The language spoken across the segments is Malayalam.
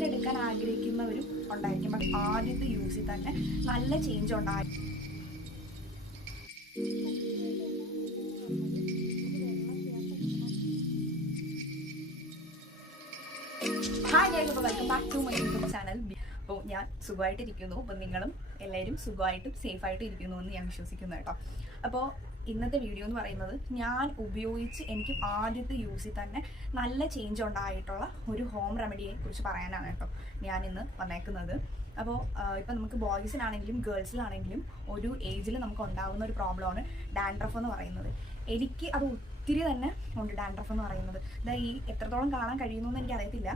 ചേഞ്ച് എടുക്കാൻ ആഗ്രഹിക്കുന്നവരും ഉണ്ടായിരിക്കും. ബട്ട് ആദ്യത്തെ യൂസിൽ തന്നെ നല്ല ചേഞ്ച് ഉണ്ടായി. യൂട്യൂബ് ചാനൽ അപ്പോൾ ഞാൻ സുഖമായിട്ടിരിക്കുന്നു. അപ്പോൾ നിങ്ങളും എല്ലാവരും സുഖമായിട്ടും സേഫായിട്ടും ഇരിക്കുന്നു എന്ന് ഞാൻ വിശ്വസിക്കുന്നു കേട്ടോ. അപ്പോൾ ഇന്നത്തെ വീഡിയോ എന്ന് പറയുന്നത് ഞാൻ ഉപയോഗിച്ച് എനിക്ക് ആദ്യത്തെ യൂസിൽ തന്നെ നല്ല ചേഞ്ച് ഉണ്ടായിട്ടുള്ള ഒരു ഹോം റെമഡിയെ കുറിച്ച് പറയാനാണ് കേട്ടോ ഞാൻ ഇന്ന് വന്നേക്കുന്നത്. അപ്പോൾ ഇപ്പം നമുക്ക് ബോയ്സിനാണെങ്കിലും ഗേൾസിലാണെങ്കിലും ഒരു ഏജിൽ നമുക്ക് ഉണ്ടാകുന്ന ഒരു പ്രോബ്ലമാണ് ഡാൻഡ്രഫ് എന്ന് പറയുന്നത്. എനിക്ക് അത് ഒത്തിരി തന്നെ ഉണ്ട് ഡാൻഡ്രഫ് എന്ന് പറയുന്നത്. ഇതാ ഈ എത്രത്തോളം കാണാൻ കഴിയുന്നു എന്ന് എനിക്ക് അറിയത്തില്ല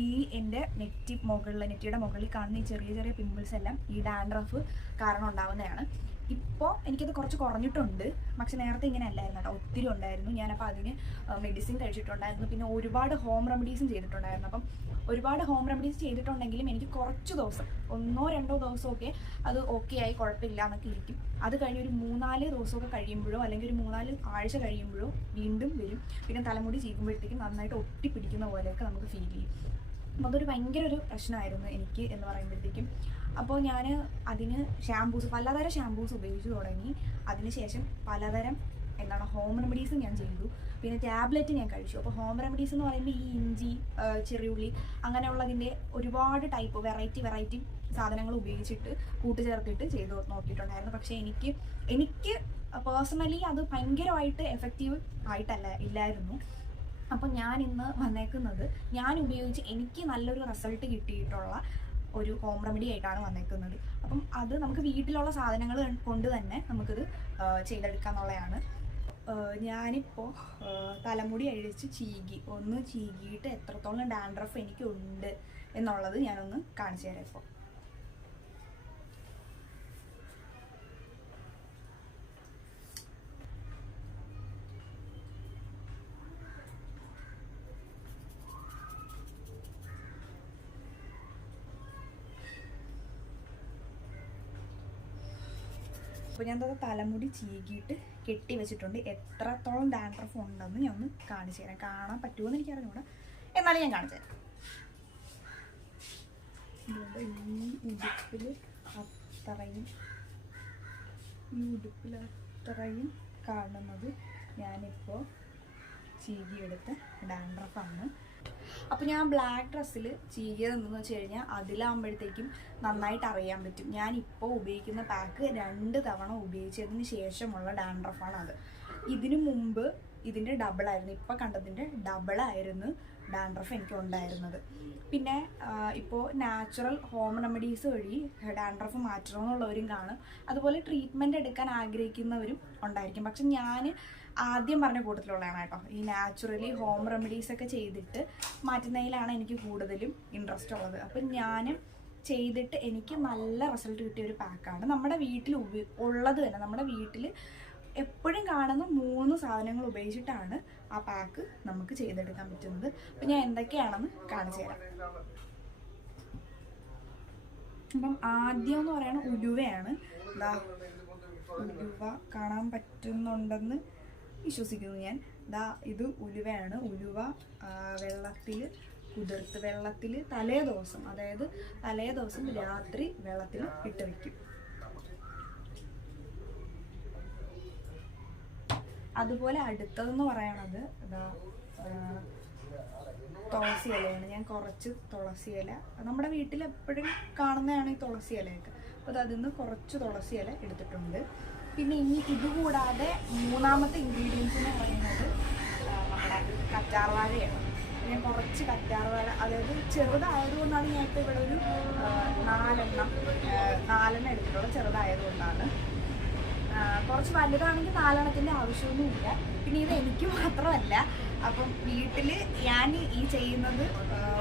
ഈ എന്റെ നെറ്റി മുകളിൽ നെറ്റിയുടെ മുകളിൽ കാണുന്ന ഈ ചെറിയ ചെറിയ പിമ്പിൾസ് എല്ലാം ഈ ഡാൻഡ്രഫ് കാരണം ഉണ്ടാവുന്നതാണ്. ഇപ്പോൾ എനിക്കത് കുറച്ച് കുറഞ്ഞിട്ടുണ്ട്. പക്ഷെ നേരത്തെ ഇങ്ങനെ അല്ലായിരുന്നു കേട്ടോ. ഒത്തിരി ഉണ്ടായിരുന്നു. ഞാനപ്പോൾ അതിന് മെഡിസിൻ കഴിച്ചിട്ടുണ്ടായിരുന്നു. പിന്നെ ഒരുപാട് ഹോം റെമഡീസും ചെയ്തിട്ടുണ്ടായിരുന്നു. അപ്പം ഒരുപാട് ഹോം റെമഡീസ് ചെയ്തിട്ടുണ്ടെങ്കിലും എനിക്ക് കുറച്ച് ദിവസം ഒന്നോ രണ്ടോ ദിവസമൊക്കെ അത് ഓക്കെ ആയി കുഴപ്പമില്ല എന്നൊക്കെ ഇരിക്കും. അത് കഴിഞ്ഞ് ഒരു മൂന്നാൽ ദിവസമൊക്കെ കഴിയുമ്പോഴോ അല്ലെങ്കിൽ ഒരു മൂന്നാൽ ആഴ്ച കഴിയുമ്പോഴോ വീണ്ടും വരും. പിന്നെ തലമുടി ചീകുമ്പോഴത്തേക്കും നന്നായിട്ട് ഒട്ടിപ്പിടിക്കുന്ന പോലെയൊക്കെ നമുക്ക് ഫീൽ ചെയ്യും. അപ്പോൾ അതൊരു ഭയങ്കര ഒരു പ്രശ്നമായിരുന്നു എനിക്ക് എന്ന് പറയുമ്പോഴത്തേക്കും. അപ്പോൾ ഞാൻ അതിന് ഷാംപൂസ് പലതരം ഷാംപൂസ് ഉപയോഗിച്ച് തുടങ്ങി. അതിനുശേഷം പലതരം എന്താണ് ഹോം റെമഡീസും ഞാൻ ചെയ്തു. പിന്നെ ടാബ്ലറ്റ് ഞാൻ കഴിച്ചു. അപ്പോൾ ഹോം റെമഡീസ് എന്ന് പറയുമ്പോൾ ഈ ഇഞ്ചി ചെറിയുള്ളി അങ്ങനെയുള്ളതിന്റെ ഒരുപാട് ടൈപ്പ് വെറൈറ്റി വെറൈറ്റി സാധനങ്ങൾ ഉപയോഗിച്ചിട്ട് കൂട്ടുചേർത്തിട്ട് ചെയ്ത് നോക്കിയിട്ടുണ്ടായിരുന്നു. പക്ഷേ എനിക്ക് എനിക്ക് പേഴ്സണലി അത് ഭയങ്കരമായിട്ട് എഫക്റ്റീവ് ആയിട്ടല്ല ഇല്ലായിരുന്നു. അപ്പം ഞാൻ ഇന്ന് വന്നേക്കുന്നത് ഞാൻ ഉപയോഗിച്ച് എനിക്ക് നല്ലൊരു റിസൾട്ട് കിട്ടിയിട്ടുള്ള ഒരു ഹോം റെമഡി ആയിട്ടാണ് വന്നേക്കുന്നത്. അപ്പം അത് നമുക്ക് വീട്ടിലുള്ള സാധനങ്ങൾ കൊണ്ട് തന്നെ നമുക്കിത് ചെയ്തെടുക്കാന്നുള്ളതാണ്. ഞാനിപ്പോൾ തലമുടി അഴിച്ച് ചീകി ഒന്ന് ചീകിയിട്ട് എത്രത്തോളം ഡാൻഡ്രഫ് എനിക്കുണ്ട് എന്നുള്ളത് ഞാനൊന്ന് കാണിച്ചു തരാം ഇപ്പോൾ അപ്പോൾ ഞാൻ തലമുടി ചീകിയിട്ട് കെട്ടി വെച്ചിട്ടുണ്ട്. എത്രത്തോളം ഡാൻഡ്രഫ് ഉണ്ടെന്ന് ഞാൻ ഒന്ന് കാണിച്ചു തരാം. കാണാൻ പറ്റുമോ എന്ന് എനിക്ക് അറിഞ്ഞൂടാ എന്നാലും ഞാൻ കാണിച്ചു തരാം. ഉടുപ്പിൽ അത്രയും ഈ ഉടുപ്പിൽ അത്രയും കാണുന്നത് ഞാനിപ്പോൾ ചീകിയെടുത്ത ഡാൻഡ്രഫാണ്. അപ്പോൾ ഞാൻ ബ്ലാക്ക് ഡ്രസ്സിൽ ചീകിയത് എന്തെന്ന് വെച്ച് കഴിഞ്ഞാൽ അതിലാകുമ്പോഴത്തേക്കും നന്നായിട്ട് അറിയാൻ പറ്റും. ഞാൻ ഇപ്പോൾ ഉപയോഗിക്കുന്ന പാക്ക് രണ്ട് തവണ ഉപയോഗിച്ചതിന് ശേഷമുള്ള ഡാൻഡ്രഫാണ് അത്. ഇതിനു മുമ്പ് ഇതിന്റെ ഡബിളായിരുന്നു ഇപ്പോൾ കണ്ടതിന്റെ ഡബിളായിരുന്നു ഡാൻഡ്രഫ് എനിക്ക് ഉണ്ടായിരുന്നത് പിന്നെ ഇപ്പോൾ നാച്ചുറൽ ഹോം റെമഡീസ് വഴി ഡാൻഡ്രഫ് മാറ്റണമെന്നുള്ളവരും കാണും. അതുപോലെ ട്രീറ്റ്മെന്റ് എടുക്കാൻ ആഗ്രഹിക്കുന്നവരും ഉണ്ടായിരിക്കും. പക്ഷെ ഞാൻ ആദ്യം പറഞ്ഞ കൂട്ടത്തിലുള്ളതാണ് കേട്ടോ. ഈ നാച്ചുറലി ഹോം റെമഡീസ് ഒക്കെ ചെയ്തിട്ട് മാറ്റുന്നതിലാണ് എനിക്ക് കൂടുതലും ഇൻട്രസ്റ്റ് ഉള്ളത്. അപ്പം ഞാനും ചെയ്തിട്ട് എനിക്ക് നല്ല റിസൾട്ട് കിട്ടിയ ഒരു പാക്കാണ് നമ്മുടെ വീട്ടിൽ ഉള്ളത് തന്നെ നമ്മുടെ വീട്ടിൽ എപ്പോഴും കാണുന്ന മൂന്ന് സാധനങ്ങൾ ഉപയോഗിച്ചിട്ടാണ് ആ പാക്ക് നമുക്ക് ചെയ്തെടുക്കാൻ പറ്റുന്നത്. അപ്പം ഞാൻ എന്തൊക്കെയാണെന്ന് കാണിച്ചു തരാം. അപ്പം ആദ്യം എന്ന് പറയുന്നത് ഉലുവയാണ്. ഉലുവ കാണാൻ പറ്റുന്നുണ്ടെന്ന് വിശ്വസിക്കുന്നു ഞാൻ. ദാ ഇത് ഉലുവയാണ്. ഉലുവ വെള്ളത്തിൽ കുതിർത്ത് വെള്ളത്തിൽ തലേ ദിവസം അതായത് തലേ ദിവസം രാത്രി വെള്ളത്തിൽ ഇട്ട് വയ്ക്കും അതുപോലെ അടുത്തതെന്ന് പറയണത് ഇതാ തുളസി ഇലയാണ് ഞാൻ കുറച്ച് തുളസി ഇല നമ്മുടെ വീട്ടിൽ എപ്പോഴും കാണുന്നതാണ് ഈ തുളസി ഇലയൊക്കെ അപ്പോൾ അത് അതിൽ നിന്ന് കുറച്ച് തുളസി ഇല എടുത്തിട്ടുണ്ട്. പിന്നെ ഇനി ഇതുകൂടാതെ മൂന്നാമത്തെ ഇൻഗ്രീഡിയൻസ് എന്ന് പറയുന്നത് നമ്മുടെ കറ്റാർവാഴയാണ് ഞാൻ കുറച്ച് കറ്റാർവാഴ അതായത് ചെറുതായതുകൊണ്ടാണ് ഞാൻ ഇപ്പോൾ ഇവിടെ ഒരു നാലെണ്ണം നാലെണ്ണം എടുത്തിട്ടുള്ളത് ചെറുതായതുകൊണ്ടാണ്. കുറച്ച് വലുതാണെങ്കിൽ നാലെണ്ണത്തിന്റെ ആവശ്യമൊന്നുമില്ല. പിന്നെ ഇത് എനിക്ക് മാത്രമല്ല അപ്പം വീട്ടിൽ ഞാൻ ഈ ചെയ്യുന്നത്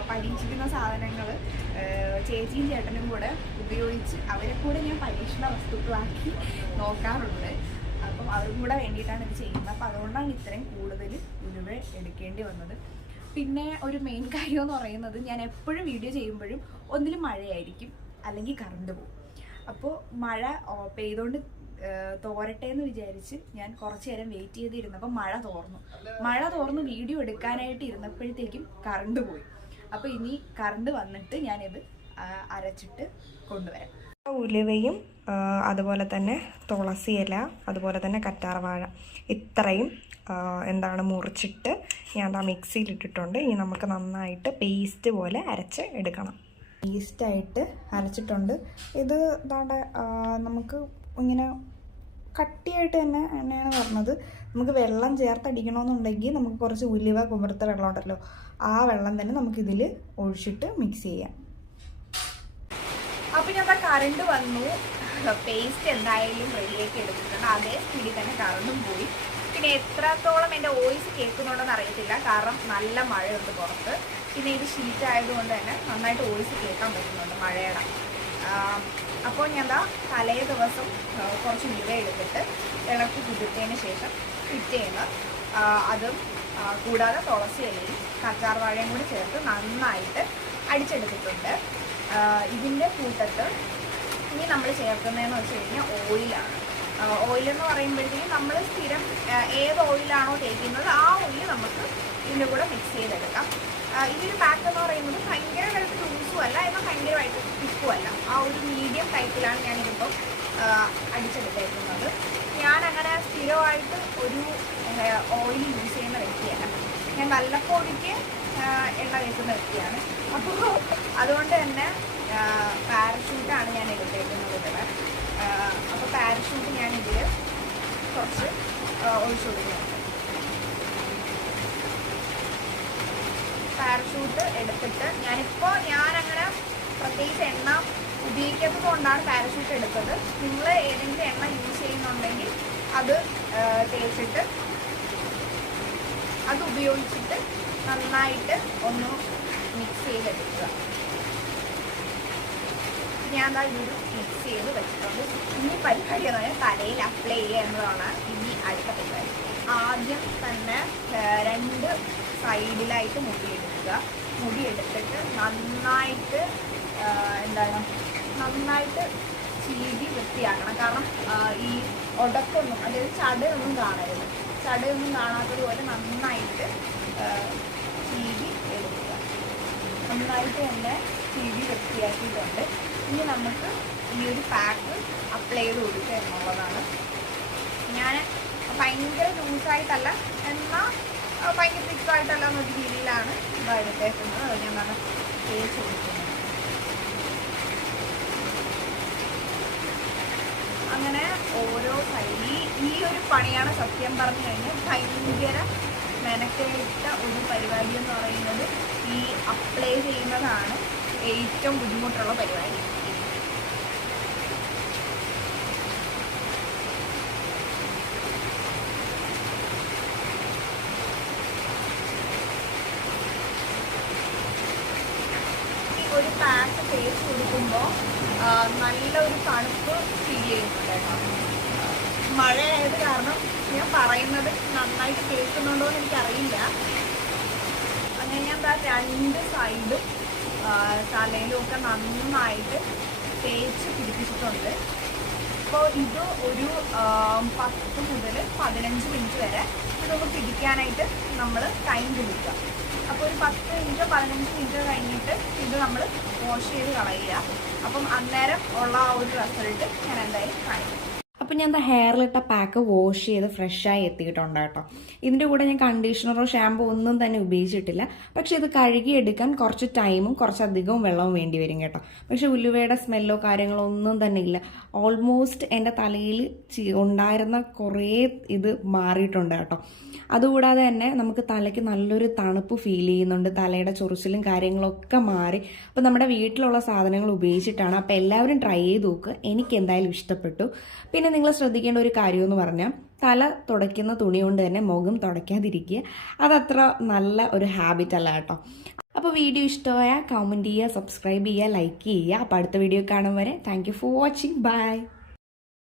പരീക്ഷിക്കുന്ന സാധനങ്ങൾ ചേച്ചിയും ചേട്ടനും കൂടെ ഉപയോഗിച്ച് അവരെ കൂടെ ഞാൻ പരീക്ഷണ വസ്തുക്കളാക്കി നോക്കാറുണ്ട്. അപ്പം അവരും കൂടെ വേണ്ടിയിട്ടാണ് ഇത് ചെയ്യുന്നത്. അപ്പം അതുകൊണ്ടാണ് ഇത്രയും കൂടുതൽ ഉലുവ എടുക്കേണ്ടി വന്നത്. പിന്നെ ഒരു മെയിൻ കാര്യം എന്ന് പറയുന്നത് ഞാൻ എപ്പോഴും വീഡിയോ ചെയ്യുമ്പോഴും ഒന്നിലും മഴയായിരിക്കും. അല്ലെങ്കിൽ കറണ്ട് പോകും അപ്പോൾ മഴ പെയ്തുകൊണ്ട് തോരട്ടെ എന്ന് വിചാരിച്ച് ഞാൻ കുറച്ചു നേരം വെയിറ്റ് ചെയ്തിരുന്നപ്പോൾ മഴ തോർന്നു. മഴ തോർന്ന് വീഡിയോ എടുക്കാനായിട്ട് ഇരുന്നപ്പോഴത്തേക്കും കറണ്ട് പോയി. അപ്പോൾ ഇനി കറണ്ട് വന്നിട്ട് ഞാനിത് അരച്ചിട്ട് കൊണ്ടുവരാം. ഉലുവയും അതുപോലെ തന്നെ തുളസി ഇല അതുപോലെ തന്നെ കറ്റാർവാഴ ഇത്രയും എന്താണ് മുറിച്ചിട്ട് ഞാൻ ആ മിക്സിയിൽ ഇട്ടിട്ടുണ്ട് ഇനി നമുക്ക് നന്നായിട്ട് പേസ്റ്റ് പോലെ അരച്ച് എടുക്കണം. പേസ്റ്റായിട്ട് അരച്ചിട്ടുണ്ട്. ഇത് ഇതാണ്ട് നമുക്ക് ഇങ്ങനെ കട്ടിയായിട്ട് തന്നെ എണ്ണയാണ് പറഞ്ഞത് നമുക്ക് വെള്ളം ചേർത്തടിക്കണമെന്നുണ്ടെങ്കിൽ നമുക്ക് കുറച്ച് ഉലുവ കുതിർത്ത വെള്ളം ഉണ്ടല്ലോ ആ വെള്ളം തന്നെ നമുക്കിതിൽ ഒഴിച്ചിട്ട് മിക്സ് ചെയ്യാം. അപ്പം ഞാൻ കറണ്ട് വന്നു. പേസ്റ്റ് എന്തായാലും റെഡിയാക്കി എടുത്തിട്ടുണ്ട്. അതേ സ്പീഡിൽ തന്നെ കറണ്ടും പോയി. പിന്നെ എത്രത്തോളം എന്റെ വോയിസ് കേൾക്കുന്നുണ്ടെന്ന് അറിയത്തില്ല. കാരണം നല്ല മഴയുണ്ട് പുറത്ത്. പിന്നെ ഇത് ഷീറ്റ് ആയതുകൊണ്ട് തന്നെ നന്നായിട്ട് വോയിസ് കേൾക്കാൻ പറ്റുന്നുണ്ട് മഴയുടെ. അപ്പോൾ ഞാൻ ദാ തലേ ദിവസം കുറച്ച് ഉലുവ എടുത്തിട്ട് ഇളക്കി കുതിർത്തതിന് ശേഷം ആ, അതും കൂടാതെ തുളസി ഇലയും കച്ചാർ വാഴയും കൂടി ചേർത്ത് നന്നായിട്ട് അടിച്ചെടുത്തിട്ടുണ്ട്. ഇതിന്റെ കൂട്ടത്ത് ഇനി നമ്മൾ ചേർക്കുന്നതെന്ന് വെച്ച് കഴിഞ്ഞാൽ ഓയിലാണ്. ഓയിൽ എന്ന് പറയുമ്പോഴത്തേക്കും നമ്മൾ സ്ഥിരം ഏത് ഓയിലാണോ തേക്കുന്നത് ആ ഓയിൽ നമുക്ക് ഇതിന്റെ കൂടെ മിക്സ് ചെയ്തെടുക്കാം. ഇതിന്റെ ഒരു പാക്ക് എന്ന് പറയുന്നത് ഭയങ്കരമായിട്ട് ലൂസും അല്ല എന്നാൽ ഭയങ്കരമായിട്ട് തിക്കും ആ ഒരു മീഡിയം ടൈപ്പിലാണ് ഞാനിതിപ്പം ആ, അടിച്ചെടുത്തേക്കുന്നത്. ഞാൻ അങ്ങനെ സ്ഥിരമായിട്ട് ഒരു ഓയിൽ യൂസ് ചെയ്യുന്ന വ്യക്തിയല്ല. ഞാൻ വല്ലപ്പോഴേക്ക് എണ്ണ തേക്കുന്ന വ്യക്തിയാണ്. അപ്പോൾ അതുകൊണ്ട് തന്നെ പാരഷൂട്ടാണ് ഞാൻ എടുത്തേക്കുന്നത് ഇവിടെ. അപ്പോൾ പാരഷൂട്ട് ഞാനിതിൽ കുറച്ച് ഒഴിച്ചു കൊടുക്കുന്നുണ്ട്. പാരഷൂട്ട് എടുത്തിട്ട് ഞാനിപ്പോൾ ഞാനങ്ങനെ പ്രത്യേകിച്ച് എണ്ണ ഉപയോഗിക്കാത്തത് കൊണ്ടാണ് പാരഷൂട്ട് എടുത്തത്. നിങ്ങൾ ഏതെങ്കിലും എണ്ണ യൂസ് ചെയ്യുന്നുണ്ടെങ്കിൽ അത് തേച്ചിട്ട് അത് ഉപയോഗിച്ചിട്ട് നന്നായിട്ട് ഒന്ന് മിക്സ് ചെയ്തെടുക്കുക. ഞാൻ ഇതൊരു മിക്സ് ചെയ്ത് വെച്ചിട്ടുണ്ട്. ഇനി പരിപാടി എന്ന് പറഞ്ഞാൽ തലയിൽ അപ്ലൈ ചെയ്യുക എന്നതാണ് ഇനി അടുത്ത പരിപാടി. ആദ്യം തന്നെ രണ്ട് സൈഡിലായിട്ട് മുടിയെടുക്കുക മുടിയെടുത്തിട്ട് നന്നായിട്ട് എന്താണ് നന്നായിട്ട് ചീകി വൃത്തിയാക്കണം. കാരണം ഈ ഉടക്കൊന്നും അതായത് ചടയൊന്നും കാണരുത്. ചടയൊന്നും കാണാത്തതുപോലെ നന്നായിട്ട് ചീകി എടുക്കുക. നന്നായിട്ട് തന്നെ ചീകി വൃത്തിയാക്കിയിട്ടുണ്ട്. ഇനി നമുക്ക് ഈ ഒരു പാക്ക് അപ്ലൈ ചെയ്ത് കൊടുക്കുക എന്നുള്ളതാണ്. ഞാൻ ഭയങ്കര ലൂസായിട്ടല്ല എന്നാൽ ഭയങ്കര തിക്കായിട്ടല്ല എന്നൊരു രീതിയിലാണ് ഇതായിട്ട് ഞാൻ നല്ല തേച്ച് കൊടുക്കുന്നത്. അങ്ങനെ ഓരോ സൈഡിൽ ഈ ഒരു പണിയാണ് സത്യം പറഞ്ഞു കഴിഞ്ഞാൽ ഭയങ്കര മെനക്കേട്ട ഒരു പരിപാടി എന്ന് പറയുന്നത് ഈ അപ്ലൈ ചെയ്യുന്നതാണ് ഏറ്റവും ബുദ്ധിമുട്ടുള്ള പരിപാടി. ഒരു പാക്ക് തേച്ച് കൊടുക്കുമ്പോൾ നല്ലൊരു തണുപ്പ് ഫീൽ ആ, മഴയായത് കാരണം ഞാൻ പറയുന്നത് നന്നായിട്ട് കേൾക്കുന്നുണ്ടോ എന്ന് എനിക്കറിയില്ല. അങ്ങനെ ഞാൻ രണ്ട് സൈഡും തലയിലും ഒക്കെ നന്നായിട്ട് തേച്ച് പിടിപ്പിച്ചിട്ടുണ്ട്. അപ്പോൾ ഇത് ഒരു പത്ത് മുതൽ പതിനഞ്ച് മിനിറ്റ് വരെ ഇതൊന്ന് പിടിക്കാനായിട്ട് നമ്മൾ ടൈം കൊടുക്കുക അപ്പോൾ ഒരു പത്ത് മിനിറ്റോ പതിനഞ്ച് മിനിറ്റോ കഴിഞ്ഞിട്ട് ഇത് നമ്മൾ വാഷ് ചെയ്ത് കളയുക. അപ്പം അന്നേരം ഉള്ള ആ ഒരു റിസൾട്ട് ഞാൻ എന്തായാലും കാണിക്കും. അപ്പം ഞാൻ എന്താ ഹെയറിലിട്ട പാക്ക് വാഷ് ചെയ്ത് ഫ്രഷായി എത്തിയിട്ടുണ്ട് കേട്ടോ. ഇതിന്റെ കൂടെ ഞാൻ കണ്ടീഷണറോ ഷാമ്പോ ഒന്നും തന്നെ ഉപയോഗിച്ചിട്ടില്ല. പക്ഷേ ഇത് കഴുകിയെടുക്കാൻ കുറച്ച് ടൈമും കുറച്ചധികവും വെള്ളവും വേണ്ടി വരും കേട്ടോ. പക്ഷേ ഉലുവയുടെ സ്മെല്ലോ കാര്യങ്ങളോ ഒന്നും തന്നെ ഇല്ല. ഓൾമോസ്റ്റ് എന്റെ തലയിൽ ഉണ്ടായിരുന്ന കുറേ ഇത് മാറിയിട്ടുണ്ട് കേട്ടോ. അതുകൂടാതെ തന്നെ നമുക്ക് തലയ്ക്ക് നല്ലൊരു തണുപ്പ് ഫീൽ ചെയ്യുന്നുണ്ട്. തലയുടെ ചൊറിച്ചിലും കാര്യങ്ങളൊക്കെ മാറി. അപ്പോൾ നമ്മുടെ വീട്ടിലുള്ള സാധനങ്ങൾ ഉപയോഗിച്ചിട്ടാണ്. അപ്പോൾ എല്ലാവരും ട്രൈ ചെയ്ത് നോക്കുക എനിക്ക് എന്തായാലും ഇഷ്ടപ്പെട്ടു. പിന്നെ നിങ്ങൾ ശ്രദ്ധിക്കേണ്ട ഒരു കാര്യമെന്ന് പറഞ്ഞാൽ തല തുടയ്ക്കുന്ന തുണി കൊണ്ട് തന്നെ മുഖം തുടയ്ക്കാതിരിക്കുക. അതത്ര നല്ല ഒരു ഹാബിറ്റ് അല്ല കേട്ടോ. അപ്പോൾ വീഡിയോ ഇഷ്ടമായ കമന്റ് ചെയ്യുക സബ്സ്ക്രൈബ് ചെയ്യുക ലൈക്ക് ചെയ്യുക. അപ്പോൾ അടുത്ത വീഡിയോ കാണും വരെ. Thank for watching bye